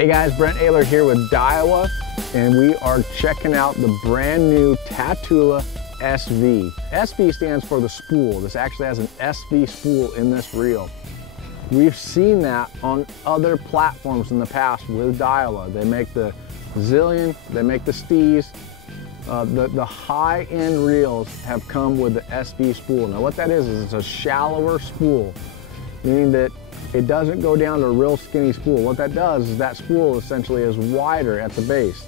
Hey guys, Brent Ehrler here with Daiwa, and we are checking out the brand new Tatula SV. SV stands for the spool. This actually has an SV spool in this reel. We've seen that on other platforms in the past with Daiwa. They make the Zillion, they make the Steez. The high-end reels have come with the SV spool. Now what that is it's a shallower spool, meaning that it doesn't go down to a real skinny spool. What that does is that spool essentially is wider at the base.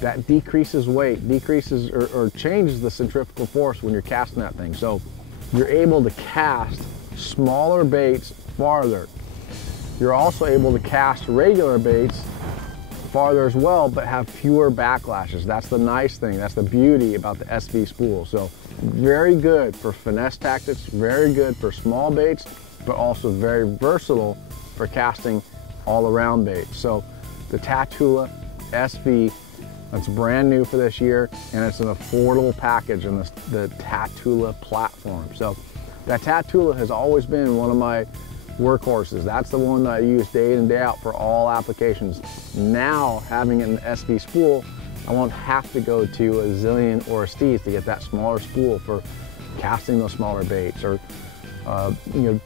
That decreases weight, decreases or changes the centrifugal force when you're casting that thing. So you're able to cast smaller baits farther. You're also able to cast regular baits farther as well, but have fewer backlashes. That's the nice thing. That's the beauty about the SV spool. So very good for finesse tactics, very good for small baits, but also very versatile for casting all around baits. So the Tatula SV, that's brand new for this year, and it's an affordable package in the Tatula platform. So that Tatula has always been one of my workhorses. That's the one that I use day in and day out for all applications. Now, having an SV spool, I won't have to go to a Zillion or a Steez to get that smaller spool for casting those smaller baits or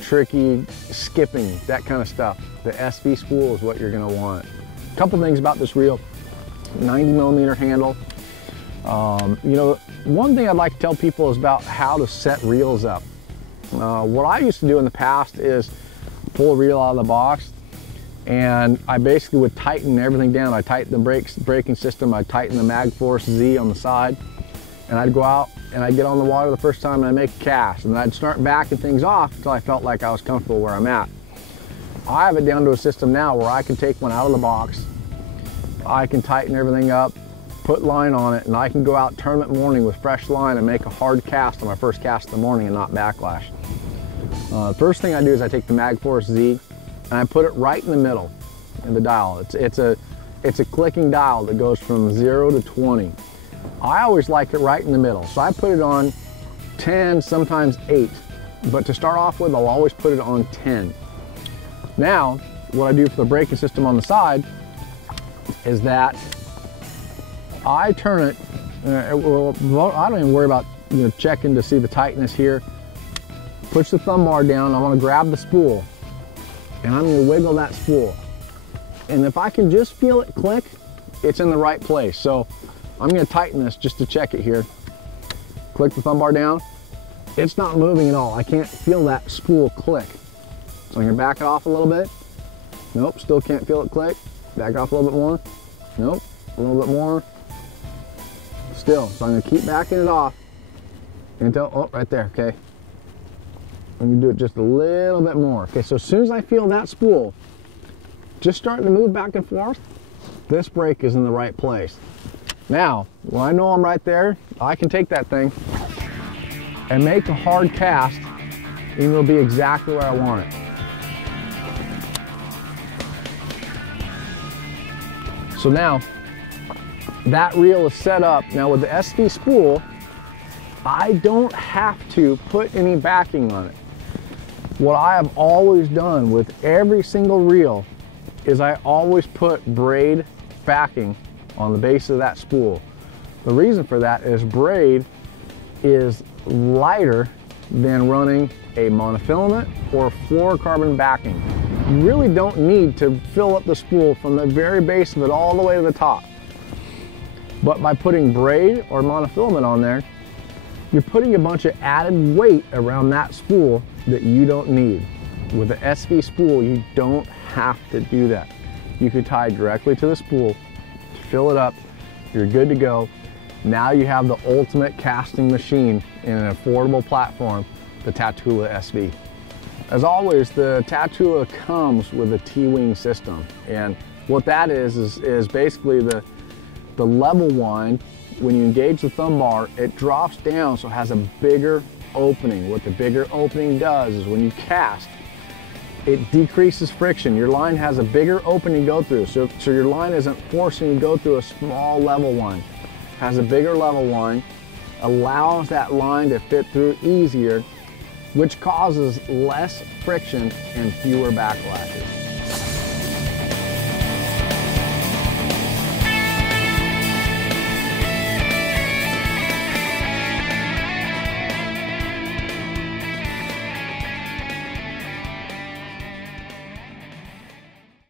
tricky skipping, that kind of stuff. The SV spool is what you're gonna want. A couple things about this reel: 90mm handle. One thing I'd like to tell people is about how to set reels up. What I used to do in the past is pull a reel out of the box, and I basically would tighten everything down. I tighten the braking system, I tighten the Mag Force Z on the side, and I'd go out and I'd get on the water the first time and I'd make a cast, and I'd start backing things off until I felt like I was comfortable where I'm at. I have it down to a system now where I can take one out of the box, I can tighten everything up, put line on it, and I can go out tournament morning with fresh line and make a hard cast on my first cast in the morning and not backlash. First thing I do is I take the Mag Force Z and I put it right in the middle in the dial. It's a clicking dial that goes from 0 to 20. I always like it right in the middle, so I put it on 10, sometimes 8. But to start off with, I'll always put it on 10. Now, what I do for the braking system on the side is that I turn it, I don't even worry about checking to see the tightness here. Push the thumb bar down, I want to grab the spool, and I'm going to wiggle that spool. And if I can just feel it click, it's in the right place. So I'm going to tighten this just to check it here. Click the thumb bar down. It's not moving at all. I can't feel that spool click. So I'm going to back it off a little bit. Nope, still can't feel it click. Back it off a little bit more. Nope, a little bit more. Still, so I'm going to keep backing it off until, oh, right there, okay. I'm going to do it just a little bit more. Okay, so as soon as I feel that spool just starting to move back and forth, this brake is in the right place. Now, when I know I'm right there, I can take that thing and make a hard cast, and it'll be exactly where I want it. So now, that reel is set up. Now with the SV spool, I don't have to put any backing on it. What I have always done with every single reel is I always put braid backing on the base of that spool. The reason for that is braid is lighter than running a monofilament or fluorocarbon backing. You really don't need to fill up the spool from the very base of it all the way to the top. But by putting braid or monofilament on there, you're putting a bunch of added weight around that spool that you don't need. With the SV spool, you don't have to do that. You could tie directly to the spool, fill it up, you're good to go. Now you have the ultimate casting machine in an affordable platform, the Tatula SV. As always, the Tatula comes with a T-wing system, and what that is basically the level wind. When you engage the thumb bar, it drops down, so it has a bigger opening. What the bigger opening does is when you cast, it decreases friction. Your line has a bigger opening to go through, so your line isn't forcing you to go through a small level line. It has a bigger level line, allows that line to fit through easier, which causes less friction and fewer backlashes.